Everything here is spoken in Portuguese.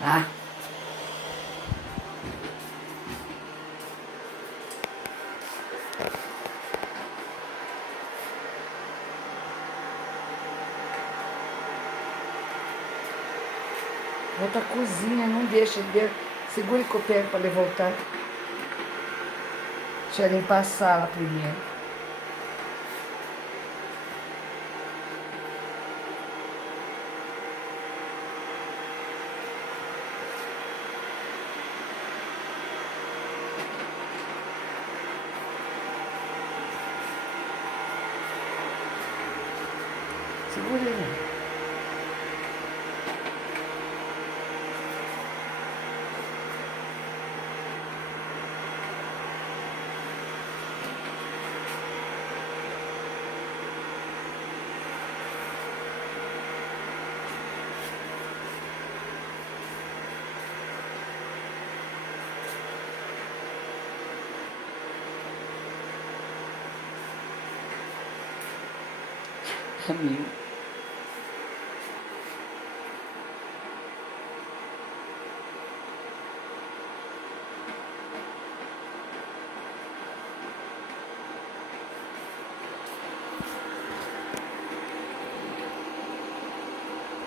Ah. Volta à cozinha, não deixa. Segure com o pé para ele voltar. Deixa eu limpar a sala primeiro. Segura ele. Amigo.